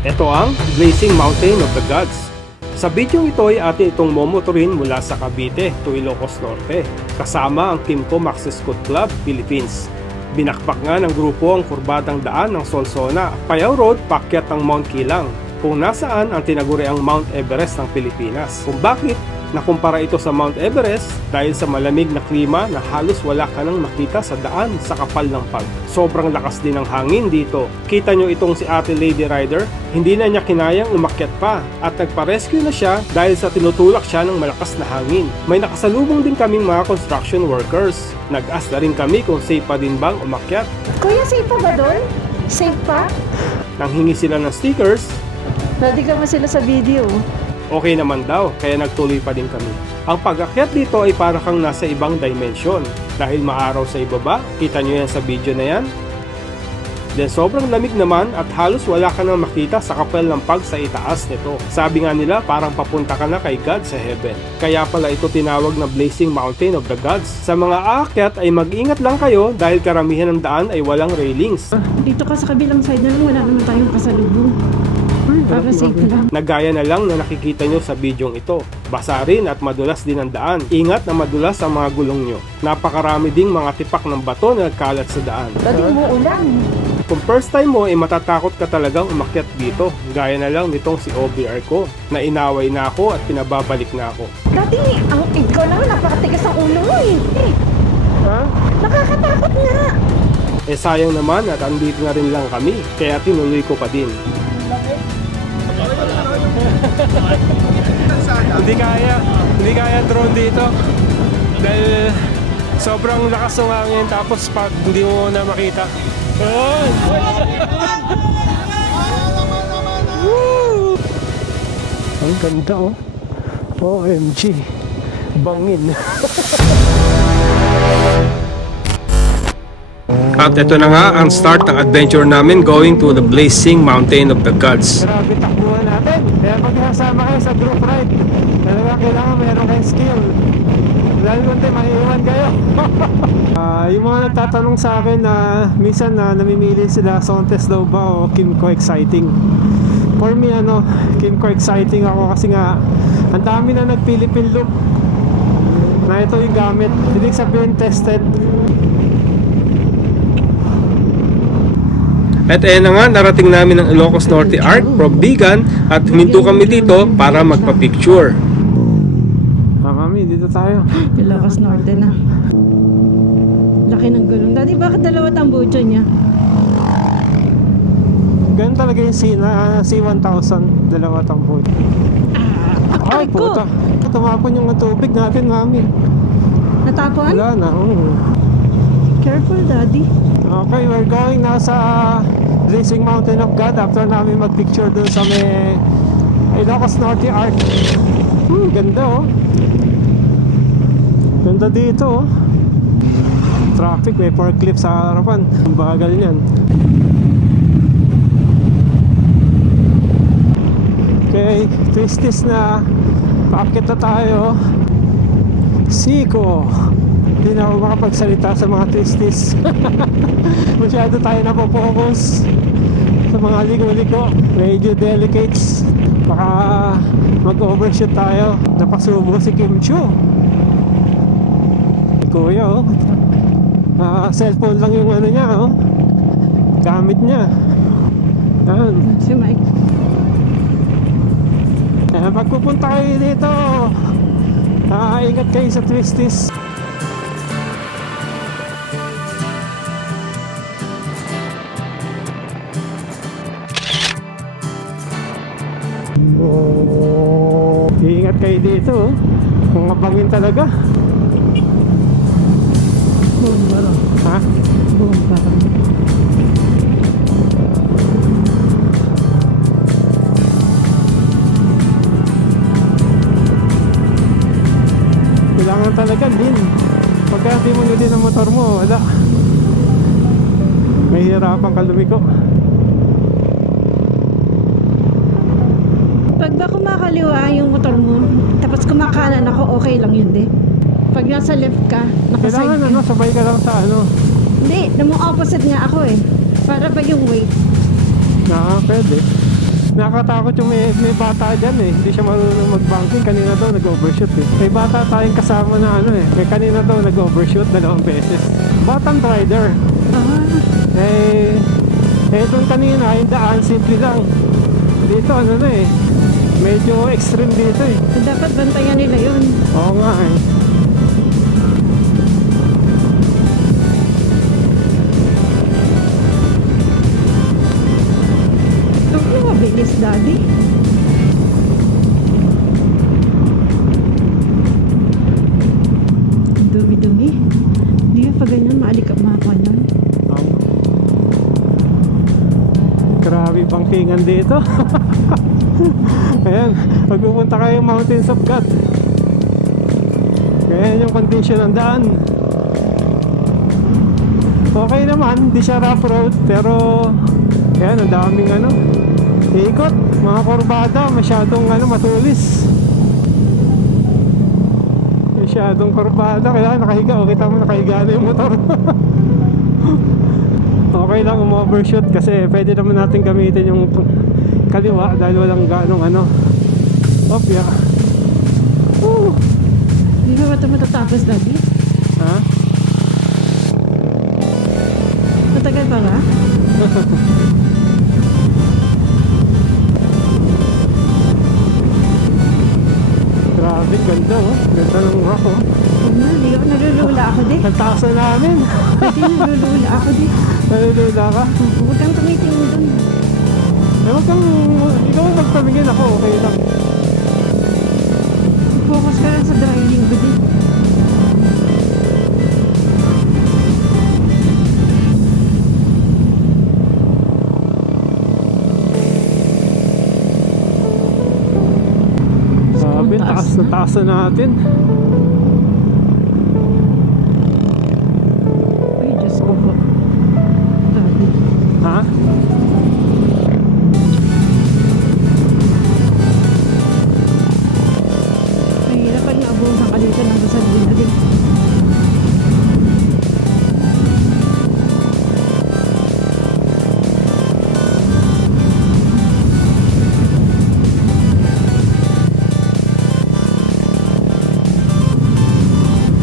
Ito ang Blazing Mountain of the Gods. Sa bidyong ito ay atin itong momotorin mula sa Cavite to Ilocos Norte, kasama ang Kimco Maxis Scoot Club, Philippines. Binakbak nga ng grupo ang kurbadang daan ng Solsona, Payao Road, paakyat ng Mount Kilang, kung nasaan ang tinaguriang Mount Everest ng Pilipinas. Kung bakit nakumpara ito sa Mount Everest dahil sa malamig na klima na halos wala ka nang makita sa daan sa kapal ng pag. Sobrang lakas din ng hangin dito. Kita nyo itong si Ate Lady Rider, hindi na niya kinayang umakyat pa at nagpa-rescue na siya dahil sa tinutulak siya ng malakas na hangin. May nakasalubong din kaming mga construction workers. Nag-ask na rin kami kung safe pa din bang umakyat. Kuya, safe pa ba doon? Safe pa? Nanghingi sila ng stickers. Nadiga mo sila sa video. Okay naman daw, kaya nagtuloy pa din kami. Ang pag-akyat dito ay para kang nasa ibang dimension. Dahil maaraw sa ibaba, kita nyo yan sa video na yan. Then sobrang lamig naman at halos wala ka nang makita sa kapal ng pag sa itaas nito. Sabi nga nila parang papunta ka na kay God sa heaven. Kaya pala ito tinawag na Blazing Mountain of the Gods. Sa mga aakyat ay mag-ingat lang kayo dahil karamihan ng daan ay walang railings. Dito ka sa kabilang side na lang, wala naman tayong kasalubong. Para safe lang. Nagaya na lang na nakikita nyo sa bidyong ito. Basa rin at madulas din ang daan. Ingat na madulas ang mga gulong nyo. Napakarami ding mga tipak ng bato na nagkalat sa daan. Dati umuulan. Kung first time mo ay matatakot ka talagang umakyat dito. Gaya na lang nitong si OBR ko na inaway na ako at pinababalik na ako. Dati, ang ikaw naman, napakatigas ang ulo mo eh. Ha? Nakakatakot nga. Eh sayang naman at andito na rin lang kami. Kaya tinuloy ko pa din. Hindi kaya drone dito dahil sobrang lakas ng hangin tapos pag hindi mo na makita. Ang ganda oh. OMG. Bangin. At ito na nga ang start ng adventure namin going to the Blazing Mountain of the Gods. Grabe takbuhan natin. Kaya pag nasama kayo sa group ride, talaga kailangan meron kayong skill. Dahil kundi maiiwan kayo. Yung mga nagtatanong sa akin na minsan na namimili sila Sontes daw ba o Kimco Exciting. For me Kimco Exciting ako kasi nga ang dami na nag-Philippine look na ito yung gamit. Hindi sabihin tested. At ayan na nga, narating namin ang Ilocos Norte Arc from Bigan at huminto kami dito para magpa-picture. Mami, dito tayo. Ilocos Norte na. Laki ng gulong. Dati, bakit dalawa tambucho niya? Ganun talaga yung C1000, dalawa tamboy. Ay, ko! puta. Tumapon yung tubig natin, mami. Natapon? Wala na, Careful, Daddy. Okay, we're going now sa Blazing Mountain of God after namin mag-picture dun sa may Ilocos Norte Arc. Ganda oh. Ganda dito oh. Traffic, may forklift sa harapan. Ang bagal niyan. Okay, twisties na. Paakit na tayo. Siko. Hindi na ako makapagsalita sa mga twisties. Masyado tayo napopokus sa mga liko-liko. Medyo delicates. Baka mag-overshoot tayo. Napasubo si Kim Chu. Kuya oh. Cellphone lang yung niya oh. Gamit niya. Yan. Si Mike. Pag pupunta kayo dito, ingat kayo sa twisties. Ingat kayo dito oh. Kung mabangin talaga. Bumbaro. Ha? Bumbaro. Kailangan talaga din. Pagka di mo nilin ang motor mo, wala. May hirapan ka lumiko. Pag ba kumakaliwa yung motor mo, tapos kumakanan ako, okay lang yun din. Pag nasa left ka, nakaside Kailangan ka. sabay ka lang sa Hindi, namang opposite nga ako eh. Para ba yung weight? Pwede. Nakakatakot yung may bata dyan eh. Hindi siya marunong mag-banking. Kanina daw nag-overshoot eh. May bata tayong kasama na ano eh. May kanina daw nag-overshoot 2 beses. Batang rider. Doon kanina, yung daan, simple lang. Dito, ano na eh. Medyo extreme dito eh. Dapat bantayan nila yun. Oo nga eh. Ito mabilis, Daddy. Dumi-dumi. Hindi ka pa ganyan, maalikap mga nun. Grabe bangkingan dito. Ayan, pag pupunta kayo Mountains of God, ayan yung condition ng daan. Okay naman, hindi siya rough road, pero ayan, ang daming ano, ikot, mga kurbada, masyadong ano, matulis. Masyadong kurbada, kaya nakahiga, o kita mo nakahiga na yung motor. Okay lang overshoot kasi pwede naman natin gamitin yung kaliwa dahil walang ganong ano. Opya. Hindi ka ba ito matatapos, Daddy? Ha? Matagal pa ba? Grabe, ganda oh. Ganda ng rock oh. Huwag na, hindi ako nalulula ako di. Nagtaas na namin. Pwede nalulula ako di. Nalulula ka? Huwag kang tumitingin dun. Wag kang, ikaw ang magpamingin ako, okay lang. Focus ka lang sa driving ko di. Sabi, taas na natin. Ay, Diyos ko po. Daddy. Ha? Mahirap pag naabusan ka dito ng gasolina din.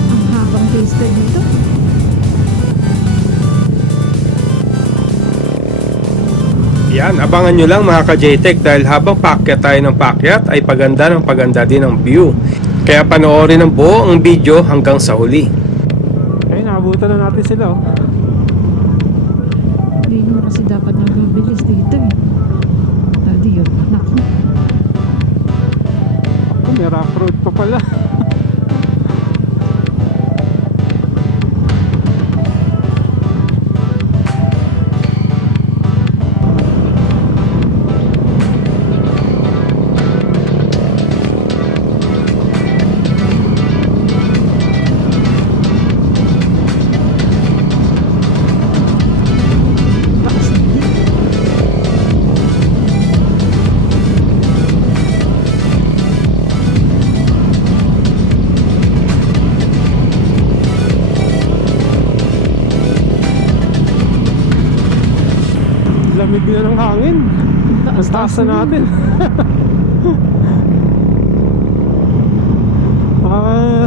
Ang habang pista dito. Yan, abangan nyo lang mga ka-JTech dahil habang paakyat tayo ng paakyat ay paganda ng paganda din ang view. Kaya panoorin ang buo ang video hanggang sa huli. Okay, nakabutan na natin sila oh. Hindi naman kasi dapat nagabilis dito eh. Daddy yun. Naku. Oh, may rough road pa pala. Taas na din. Lamig na ng hangin. Ang taas na natin.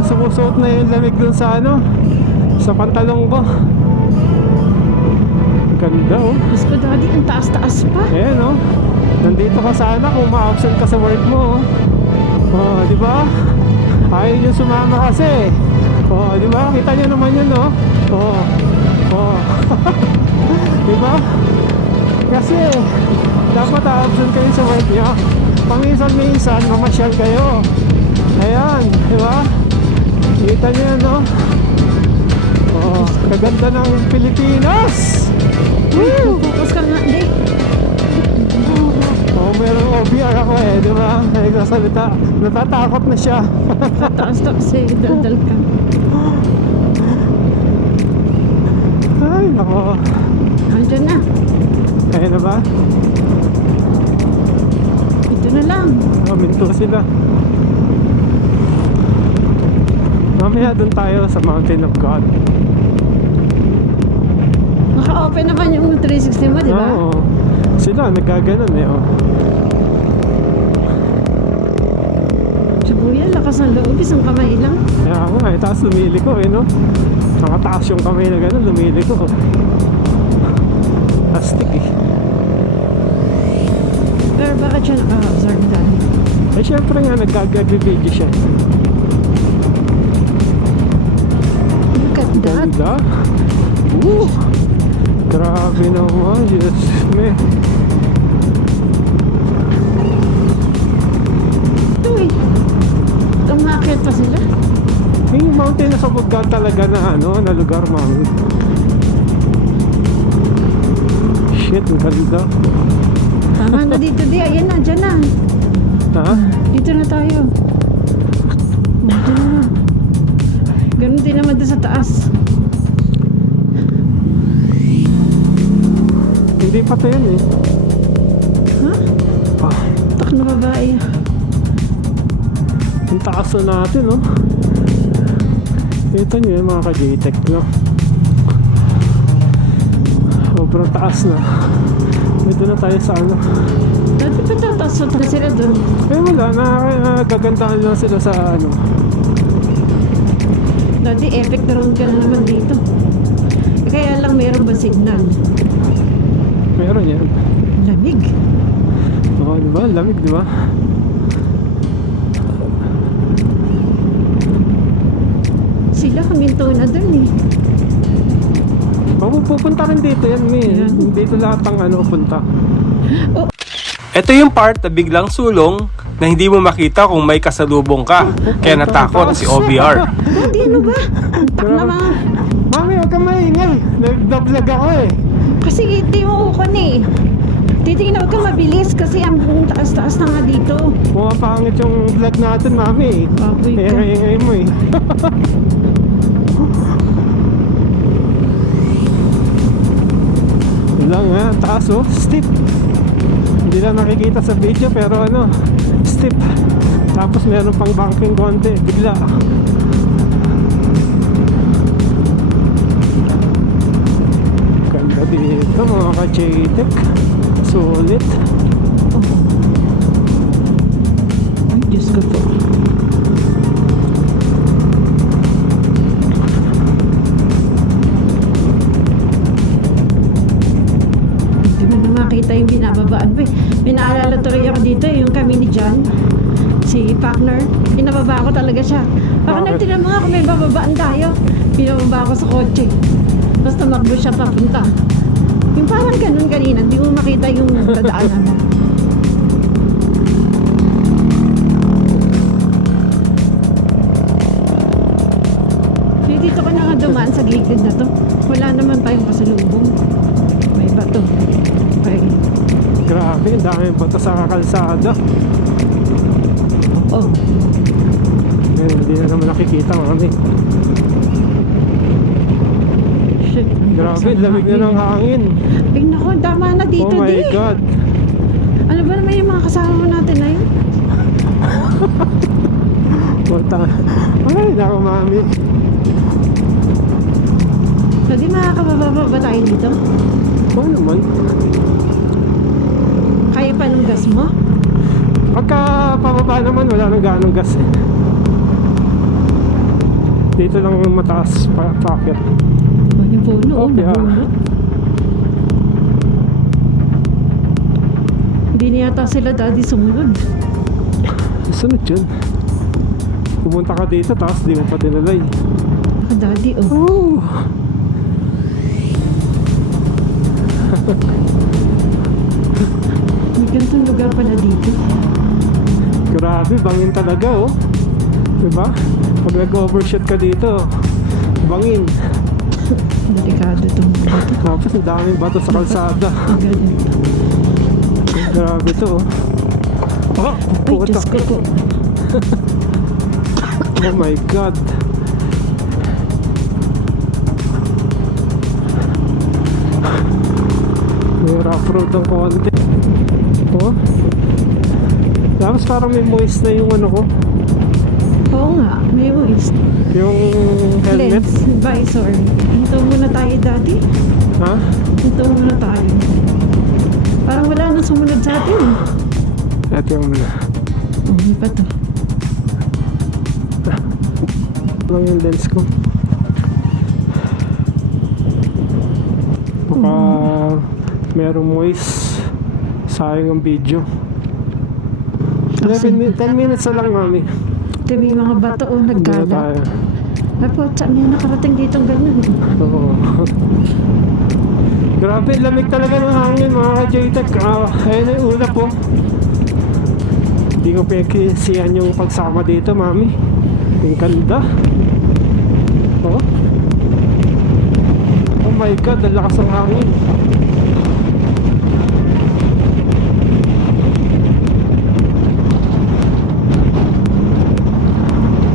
Sumusuot na yung lamig dun sa ano, sa pantalong ko. Ganda oh. Diyos ko, Daddy, ang taas-taas pa. Ayan oh. Nandito ka sana kung ma-absent ka sa work mo oh. Oh, di ba? Ayaw yung sumama kasi. Oh, di ba? Kita niyo naman yun oh. Oh. Oh. Di ba? Kasi dapat absent kayo sa work nyo. Paminsan-minsan mamasyal kayo. Ayan, di ba? Kita niyo yan no? Oh, kaganda ng Pilipinas. Woo! Focus ka nga, hindi. Oh, merong OBR ako eh, di ba? Nagsasalita. Natatakot na siya. Taas-taas eh, daldal ka. Ay, nako. Andyan na. Kaya na ba? Ito na lang. Oh, minto sila. Mamaya dun tayo sa Mountain of God. Naka-open naman yung 360 mo, di ba? Oo. Sila, nagkaganon eh. Oh. Kuya, lakas ng loob, isang kamay lang. Kaya nga eh, taas lumili ko eh, no? Nakataas yung kamay na gano'n, lumili ko. Astig eh. Pero bakit siya naka-observe dahil? Eh syempre nga, nagkagag-video siya. Look at that. Ganda. Grabe naman, Diyos me. Ito eh. Tumakit pa sila. Yung mountain na sa Bugga talaga na ano, na lugar, mami. Shit, ang ganda. Tama na dito, di. Ayan na, dyan na. Ha? Dito na tayo. Dito na. Ganun din naman doon sa taas. Hindi pa to yan eh. Ha? Ah, Tak na babae. ang taas na natin, no? Ito nyo yung mga ka-JTEC, no? Sobrang taas na. Dito na tayo sa ano. Dati pa tataas na sila doon. Eh wala, nagagandahan lang sila sa ano. Dati epic na road ka na naman dito. Kaya lang meron ba signal? Meron yan. Lamig. Oo, diba? Lamig, diba? Sila kaminto na doon eh. Pupunta rin dito yan, Mi. Yan. Dito lahat ang ano, punta. Oh. Ito yung part na biglang sulong na hindi mo makita kung may kasalubong ka. Kaya natakot si OBR. Dati ano ba? Tak na mga... Mami, huwag kang maingay. Nag-vlog ako eh. Kasi hindi mo ukon eh. Titingnan ka mabilis kasi ang taas-taas na nga dito. Pumapangit yung vlog natin, Mami. Baboy ka. Ingay mo eh. Lang ha, taas oh, steep. Hindi lang nakikita sa video pero ano, steep. Tapos meron pang banking konti, bigla. Ganda dito mga ka-JTEC. Sulit. Ay, Diyos ko po. Hindi mo na makita yung binababaan ko eh. May naalala tuloy ako dito yung kami ni John. Si partner. Pinababa ko talaga siya. Partner, Bakit? tinan mo nga kung may bababaan tayo. Pinababa ko sa kotse. Tapos tumakbo siya papunta. Yung parang ganun kanina, hindi mo makita yung dadaanan mo. Dito ka na nga dumaan sa gilid na to. Wala naman tayong kasalubong. May bato. Okay. Grabe, ang daming bato sa kalsada. Oh, Eh, hindi na naman nakikita, Mami. shit. Grabe, lamig na ng hangin. Ay, naku, tama na dito, Oh my di. God. Ano ba naman yung mga kasama natin na yun? Punta. Ay, naku, Mami. So, di makakababa ba tayo dito? Oo naman. Kaya pa nung gas mo? Pagka pababa naman, wala nang ganong gas eh. Dito lang mataas packet. Oh, yung puno, oh, Okay, ah. nabulot. Hindi na yata sila daddy sumunod. Sunod yun. Pumunta ka dito, tapos di mo pa tinalay. Naka daddy, oh. Oh. May ganitong lugar pala dito. Grabe, bangin talaga oh. Diba? Pag nag-overshoot ka dito, bangin. Delikado itong dito. Tapos ang daming bato sa kalsada. Ang ganito. Grabe to oh. Oh, Ay, puta. Diyos ko po. Oh my God. May rough road ng konti. Oh. Tapos parang may moist na yung ano ko. Oo nga, may waist. Yung helmet. Lens, visor. Ito muna tayo dati. Ha? Ito muna tayo. Parang wala nang sumunod sa atin. Ito yung muna. Oh, may pa to. lang yung lens ko. Baka merong moist. Sayang ang video. 10 minutes na lang, mami. Ito may mga bato o Hindi na nagkalat. tayo. Apo, may nakarating dito ganun. Oo. Grabe, lamig talaga ng hangin mga ka-JTech. Ayun na yung ulap po. Hindi ko pekisiyan yung pagsama dito, mami. Ang ganda. Oh. Oh my God, ang lakas ng hangin.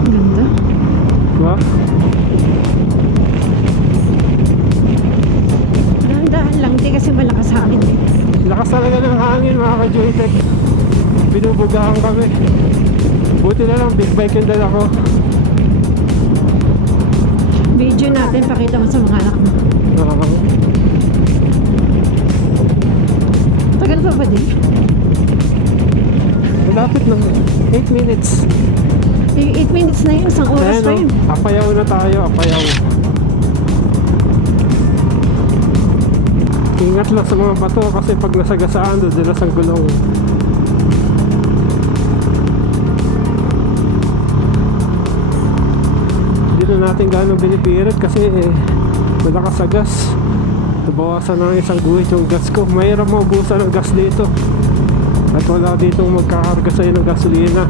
Ganda. Diba? Dahan-dahan lang, di kasi malakas hangin eh. Lakas talaga ng hangin mga ka-JTech. Binubugahan kami. Buti na lang, big bike yung dala ko. Video natin, pakita mo sa mga anak mo. Tagal pa ba din? Malapit na. 8 minutes. 8 minutes na yun, isang oras pa yun. Apayaw na tayo, apayaw. Ingat lang sa mga bato kasi pag nasagasaan, dudulas ang gulong. Hindi na natin gano'ng binipirit kasi malakas sa gas. Nabawasan ng isang guhit yung gas ko. Mahirap maubusan ng gas dito. At wala ditong magkakarga sa'yo ng gasolina.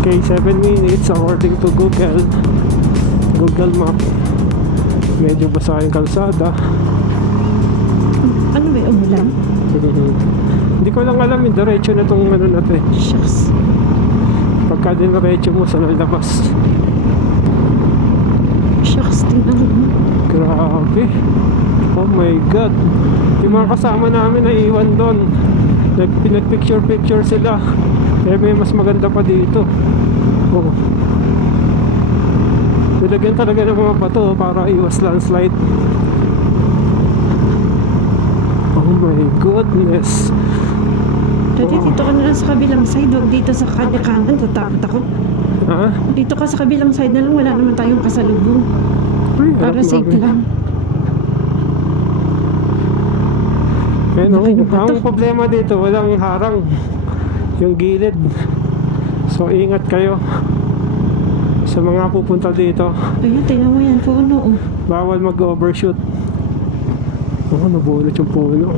Okay, 7 minutes according to Google Map. Medyo basa yung kalsada. Ano may umulan? Hindi ko lang alam yung diretso na itong ano natin. Shucks. Pagka diniretso mo sa labas. Shucks, tingnan mo. Grabe. Oh my God. Yung mga kasama namin na iwan doon. Pinag-picture sila. Eh may mas maganda pa dito. Oh. Nilagyan talaga ng mga bato para iwas landslide. Oh my goodness. Dati dito ka na lang sa kabilang side, huwag dito sa kanan, tatakot ako. Ha? Dito ka sa kabilang side na lang, wala naman tayong kasalubong. Ay, Para harap safe namin. lang. Eh no, Laki ng bato. ang problema dito, walang harang. Yung gilid. So ingat kayo sa mga pupunta dito. Ayun, tingnan mo yan, puno. Oh. Bawal mag-overshoot. Oh, nabulot yung puno.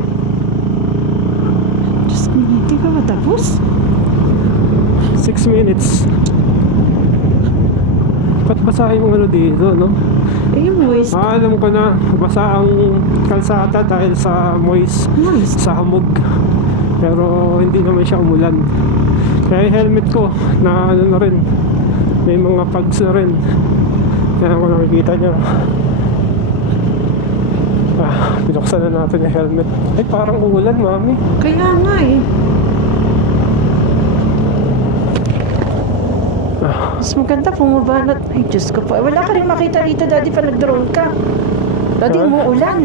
Diyos ko, hindi pa matapos? 6 minutes. Ba't basa yung ano dito, no? Eh, yung moist. Alam ko na, basa ang kalsada dahil sa moist, Moist. sa hamog. Pero hindi naman siya umulan. Kaya yung helmet ko, na ano na rin, may mga pags na rin. Kaya kung nakikita nyo, pinuksan na natin yung helmet. Ay, parang umulan, mami. Kaya nga eh. Mas maganda bumaba na. Ay, Diyos ko po. Wala ka rin makita dito, Daddy, pa nag-drone ka. Daddy, Ha? umuulan.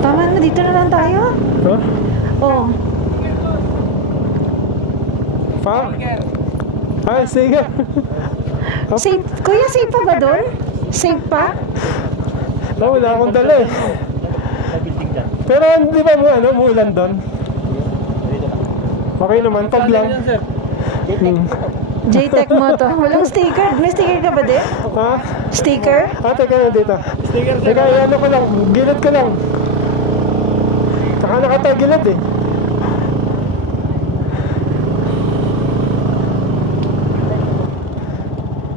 Tama na, dito na lang tayo. Huh? Oh. Pa? Ay, sige. Safe. Kuya, safe pa ba doon? Safe pa? Wala akong dala eh. Pero hindi ba umulan doon? Okay naman, pag lang. JTech mo to. Walang sticker. May sticker ka ba, De? Ha? Sticker? Teka na dito. Teka, ano ko lang, gilid ko lang. Saka nakatagilid eh.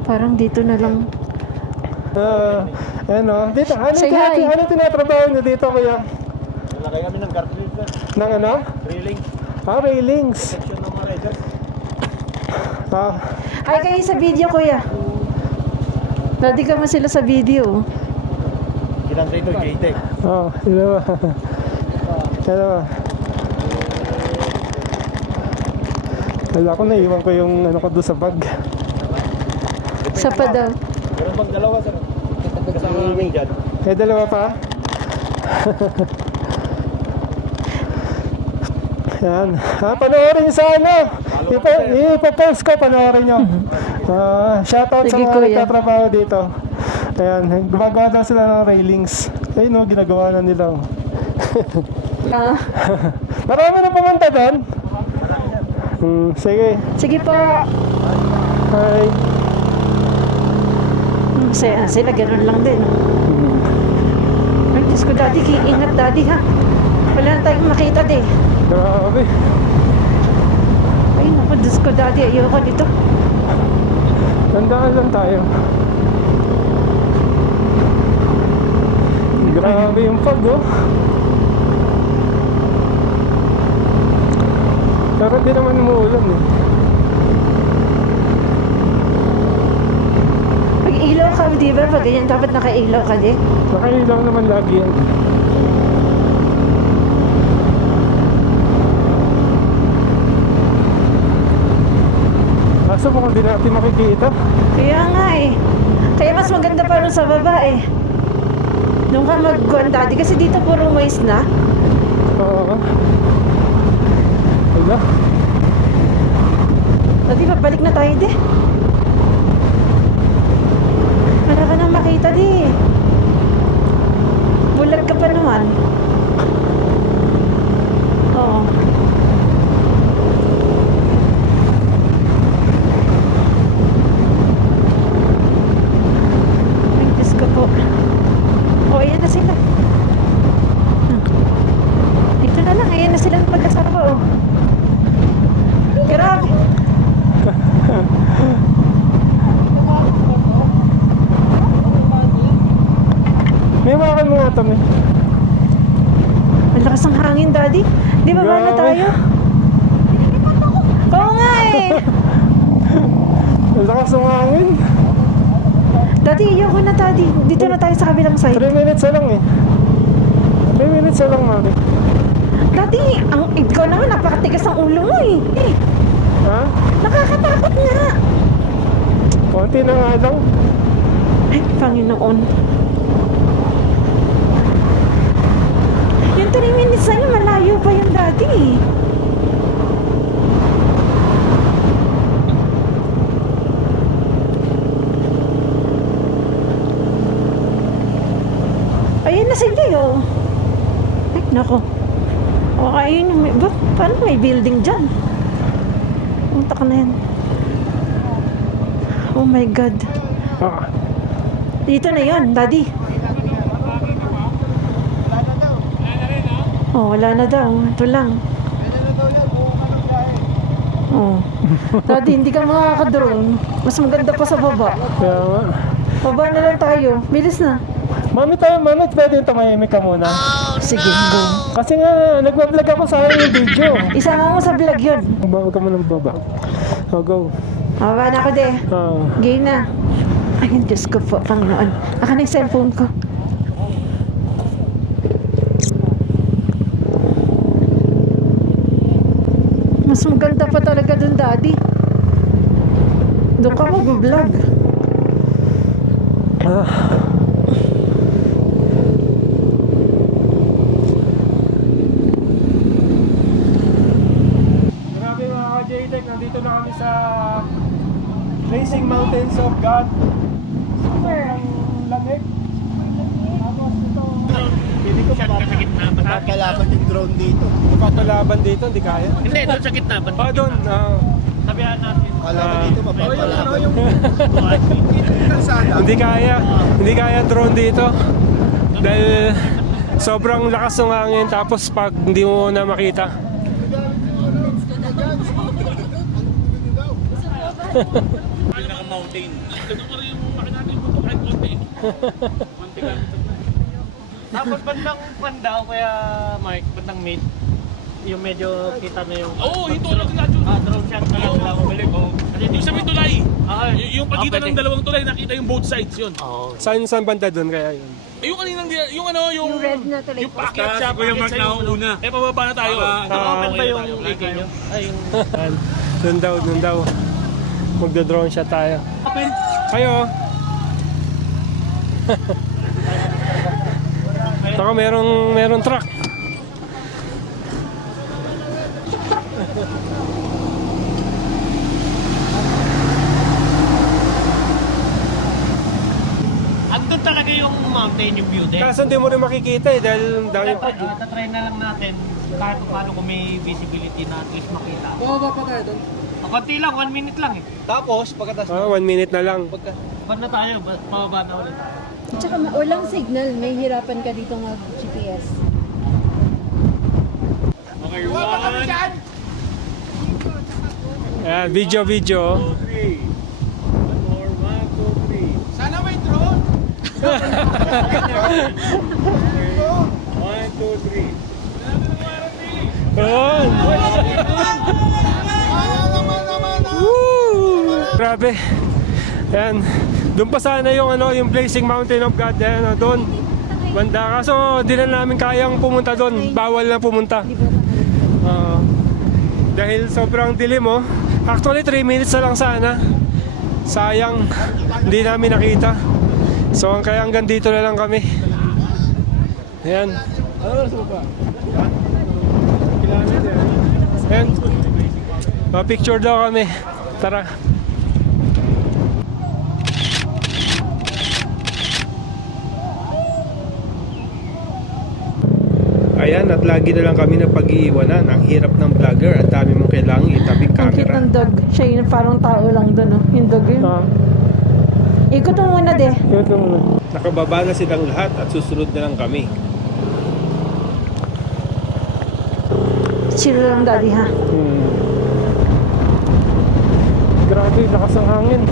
Parang dito na lang. Ano, dito, Say hi. ano tinatrabaho nyo dito, kuya? Nalagay kami ng cartridge. Nang ano? Railing. Railings. Section ng mga rider. Ay, kayo sa video, kuya. Daddy ka mo sila sa video. Ilang rito, JTech. Dalawa. Dalawa. Wala ko, naiwan ko yung ano ko doon sa bag. Sa pa daw. Meron bang dalawa, sir? Kasama namin dyan. Eh, dalawa pa? Yan. Panoorin sa ano? Ipo-post ko, panoorin nyo. Shoutout sa Sige, mga kuya. nagtatrabaho dito. Ayan, gumagawa daw sila ng railings. Ayun no, ginagawa na nila. Ah, Marami na pumunta doon. Sige. sige po. Hi. Sila ganun lang din. Ay, Diyos ko, daddy, ingat daddy ha. Wala na tayong makita di. Grabe. Ay, naku, Diyos ko, daddy, ayoko dito. Tandaan lang tayo. Grabe yung fog, oh. Pero di naman umuulan, eh. Pag ilaw ka, di ba? Pag ganyan, dapat nakailaw ka di. Nakailaw naman lagi yan. Kaso mukhang di natin makikita. Kaya nga eh. Kaya mas maganda pa rin sa baba eh. Doon ka mag-guan daddy kasi dito puro mais na. Oo. Wala. Daddy, pagbalik na tayo di. Wala ka nang makita di. Bulag ka pa naman. Oo. Ay, Diyos ko po. O, ayan na sila. Dito na lang, ayan na sila mag-asawa, oh. Grabe. May makan mo nga ito, eh. Ang lakas ng hangin, daddy. Di ba ba na Grabe. tayo? Oo nga eh. Ang lakas ng hangin. Daddy, ayoko na, daddy. Dito na tayo sa kabilang 3 side. minutes na lang, eh. 3 minutes na lang, mami. Daddy, ikaw naman, napakatigas ng ulo mo eh. Ha? Nakakatakot nga. Konti na nga lang. Ay, Panginoon. Yung 3 minutes na yun, malayo pa yung daddy. Ayun na sila yun. Ay, nako. O, ayun yung may... Paano may building dyan? Punta ka na yan. Oh my God. Ah. Dito na yon, daddy. Oh, wala na daw. Ito lang. Oh. Daddy, hindi ka makaka-drone. Mas maganda pa sa baba. Kaya nga. Baba na lang tayo. Bilis na. Mami, pwede yung tumahimik ka muna. Sige, go. Kasi nga, nagbablog ako sa akin yung video. Isama mo sa vlog yun. Bawa ka muna ng baba. Oh, go. Baba na ako de. Ah. Game na. Ay, Diyos ko po, Panginoon. Aka na yung cellphone ko. Mas maganda pa talaga dun, daddy. Doon ka mag-vlog. Ah. Grabe mga ka-JTech, nandito na kami sa Blazing Mountains of God. Sobrang lamig. Tapos ito, hindi ko Papalaban yung drone dito. mapapalaban dito, hindi kaya. Hindi, doon sa gitna. Ah, doon. Sabihan natin. Kala ko dito mapapalaban. Hindi kaya. Hindi kaya drone dito. Dahil sobrang lakas ng hangin tapos pag hindi mo na makita. Pinaka-mountain. Ito pa rin yung makina natin kung kahit konti. Konti ka. Tapos bandang pandaw, kaya Mike, bandang mid, yung medyo kita na yung... Oo, ito lang sila dyan. Drone shot na lang sila bumalik. Kasi Yung sa may tulay. Yung pagitan pwede. ng dalawang tulay, nakita yung both sides yun. Saan banda doon kaya yun? Yung kaninang, yung ano, yung... Yung red na tulay. Yung packet siya, packet siya yung una. Eh, pababa na tayo. Open ba yung AK nyo? Ay, yung... Doon daw. Magdo-drone shot tayo. Kayo. Saka merong truck. talaga yung mountain, yung view din. Kaso hindi mo rin makikita eh dahil dahil Tatry na lang natin kahit paano kung may visibility na at least makita. Bumaba pa tayo doon. Konti lang, 1 minute lang eh. Tapos, pagkatas 1 minute na lang. Bad na tayo, pababa na ulit tayo. At saka walang signal, may hirapan ka dito mag-GPS. Okay, 1, Ayan, video. 2, 3. One more, 1, 2, 3. Sana may drone! 1, 2, 3. Ayan. Woo! Grabe. Ayan. Doon pa sana yung yung Blazing Mountain of God. Ayan, doon. Banda. Kaso di na namin kayang pumunta doon. Bawal na pumunta. Dahil sobrang dilim Actually 3 minutes na lang sana. Sayang. Hindi namin nakita. So kaya hanggang dito na lang kami. Ayan. Ayan. Pa-picture daw kami. Tara. Ayan, at lagi na lang kami na pag-iiwanan. Ang hirap ng vlogger at dami mong kailangang itabing Ang cute camera. ng dog. Siya yung parang tao lang doon, no? Yung dog yun. Ikot mo muna, de. Nakababa na silang lahat at susunod na lang kami. Chill lang, daddy, ha? Grabe, lakas ang hangin.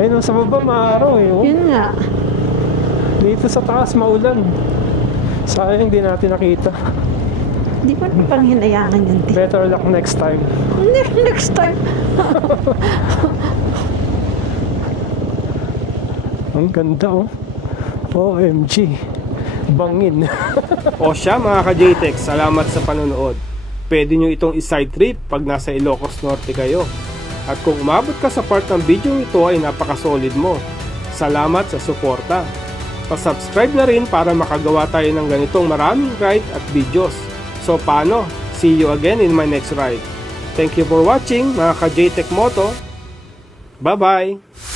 Ayun, sa baba maaraw Yun nga. Dito sa taas maulan. Sayang di natin nakita. Di ba parang hinayangan yun, de? Better luck next time. Next time. Ang ganda OMG. Bangin. O siya mga ka-JTEX, salamat sa panonood. Pwede nyo itong i-side trip pag nasa Ilocos Norte kayo. At kung umabot ka sa part ng video ito ay napaka-solid mo. Salamat sa suporta. Pa-subscribe na rin para makagawa tayo ng ganitong maraming ride at videos. So paano? See you again in my next ride. Thank you for watching mga ka-JTEC Moto. Bye-bye!